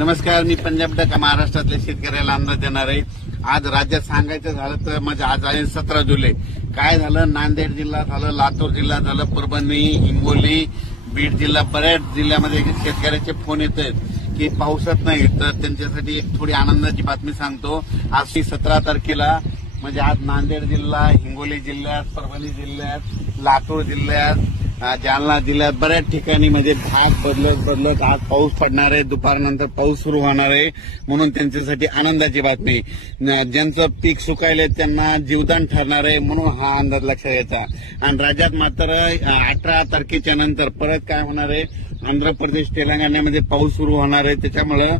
नमस्कार, मी पंजाब डक महाराष्ट्रातल्या शेतकऱ्याला अंदाज देणार आहे। आज राज्यात सांगायचं झालं तर म्हणजे आज आहे 17 जुलै। काय झालं, नांदेड जिल्हा झालं, लातूर जिल्हा झालं, परभणी, हिंगोली, बीड जिल्हा, बऱ्याच जिल्ह्यामध्ये शेतकऱ्याचे फोन येत आहेत की पावसात नाही। तर त्यांच्यासाठी एक थोडी आनंदाची बातमी सांगतो। आज 17 तारखेला म्हणजे आज नांदेड जिल्हा, हिंगोली जिल्ह्यात, परभणी जिल्ह्यात, लातूर जिल्ह्यात, जालना जिल्ह्यात बऱ्याच ठिकाणी म्हणजे भाग बदलत आज पाऊस पडणार आहे। दुपारनंतर पाऊस सुरू होणार आहे, म्हणून त्यांच्यासाठी आनंदाची बातमी। ज्यांचं पीक सुकायले त्यांना जीवदान ठरणार आहे, म्हणून हा अंदाज लक्षात घ्यायचा। आणि राज्यात मात्र 18 तारखेच्या नंतर परत काय होणार आहे, आंध्र प्रदेश, तेलंगणामध्ये पाऊस सुरू होणार आहे। त्याच्यामुळे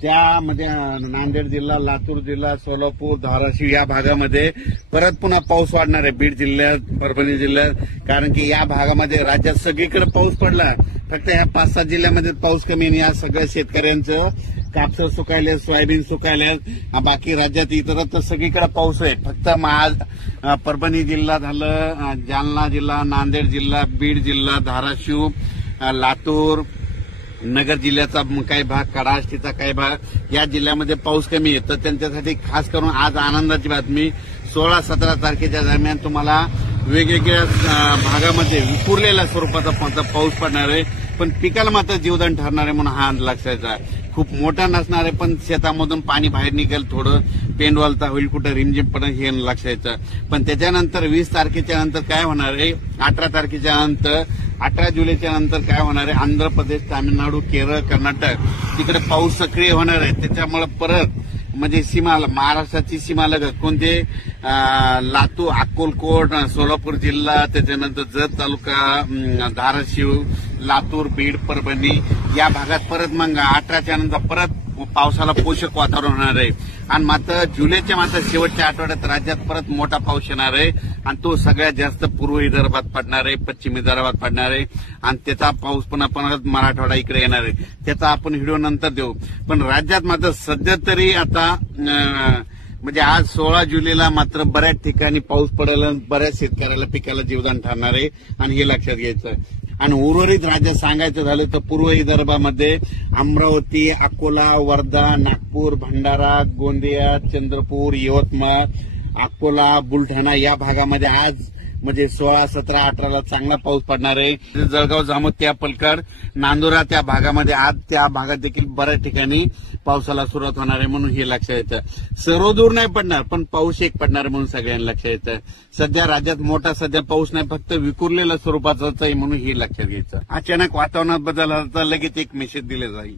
त्यामध्ये नांदेड जिल्हा, लातूर जिल्हा, सोलापूर, धाराशिव या भागामध्ये परत पुन्हा पाऊस वाढणार आहे। बीड जिल्ह्यात, परभणी जिल्ह्यात, कारण की या भागामध्ये राज्यात सगळीकडे पाऊस पडला, फक्त या 5-7 जिल्ह्यामध्ये पाऊस कमी आहे। या सगळ्या शेतकऱ्यांचं कापस सुकायले, सोयाबीन सुकायले, बाकी राज्यात इतरत्र सगळीकडे पाऊस आहे। फक्त परभणी जिल्हा झालं, जालना जिल्हा, नांदेड जिल्हा, बीड जिल्हा, धाराशिव, लातूर, नगर जिल्ह्याचा काही भाग, कडाष्टीचा काही भाग या जिल्ह्यामध्ये पाऊस कमी आहे। तर त्यांच्यासाठी खास करून आज आनंदाची बातमी, 16-17 तारखेच्या दरम्यान तुम्हाला वेगवेगळ्या भागामध्ये विखुरलेल्या स्वरूपाचा पाऊस पडणार आहे, पण पिकाला मात्र जीवदान ठरणार आहे, म्हणून हा लक्षाचा आहे। खूप मोठा नसणार आहे, पण शेतामधून पाणी बाहेर निघेल, थोडं पेंडवालता होईल, कुठं रिमझिम पडेल हे लक्षायचं। पण त्याच्यानंतर 20 तारखेच्या नंतर काय होणार आहे, 18 तारखेच्या नंतर, 18 जुलैच्या नंतर काय होणार आहे, आंध्र प्रदेश, तामिळनाडू, केरळ, कर्नाटक तिकडे पाऊस सक्रिय होणार आहे। त्याच्यामुळे परत म्हणजे सीमा, महाराष्ट्राची सीमा लगत कोणते, लातूर, अक्कलकोट, सोलापूर जिल्हा, त्याच्यानंतर जत तालुका, धाराशिव, लातूर, बीड, परभणी या भागात परत मग 18च्या नंतर परत पावसाला पोषक वातावरण होणार आहे। आणि मात्र जुलैच्या मात्र शेवटच्या आठवड्यात राज्यात परत मोठा पाऊस येणार आहे, आणि तो सगळ्यात जास्त पूर्व विदर्भात पडणार आहे, पश्चिम विदर्भात पडणार आहे, आणि त्याचा पाऊस पुन्हा मराठवाडा इकडे येणार आहे। त्याचा आपण व्हिडिओ नंतर देऊ। पण राज्यात मात्र सध्या तरी आता म्हणजे आज 16 जुलैला मात्र बऱ्याच ठिकाणी पाऊस पडेल, बऱ्याच शेतकऱ्याला पिकाला जीवदान ठरणार आहे, आणि हे लक्षात घ्यायचं। आणि उर्वरित राज्यात सांगायचं झालं तर पूर्व विदर्भामध्ये अमरावती, अकोला, वर्धा, नागपूर, भंडारा, गोंदिया, चंद्रपूर, यवतमाळ, अकोला, बुलढाणा या भागामध्ये आज म्हणजे 16, 17, 18ला चांगला पाऊस पडणार आहे। जळगाव, जामोद, पलक्कड, नांदुरा त्या भागामध्ये आज त्या भागात देखील बऱ्याच ठिकाणी पावसाला सुरुवात होणार आहे, म्हणून हे लक्षात येतं। सर्व दूर नाही पडणार, पण पाऊस एक पडणार आहे, म्हणून सगळ्यांना लक्षात येतं। सध्या राज्यात मोठा सध्या पाऊस नाही, फक्त विखुरलेल्या स्वरूपाचाच आहे, म्हणून हे लक्षात घ्यायचं। अचानक वातावरणात बदल झाला तर लगेच एक मेसेज दिले जाईल।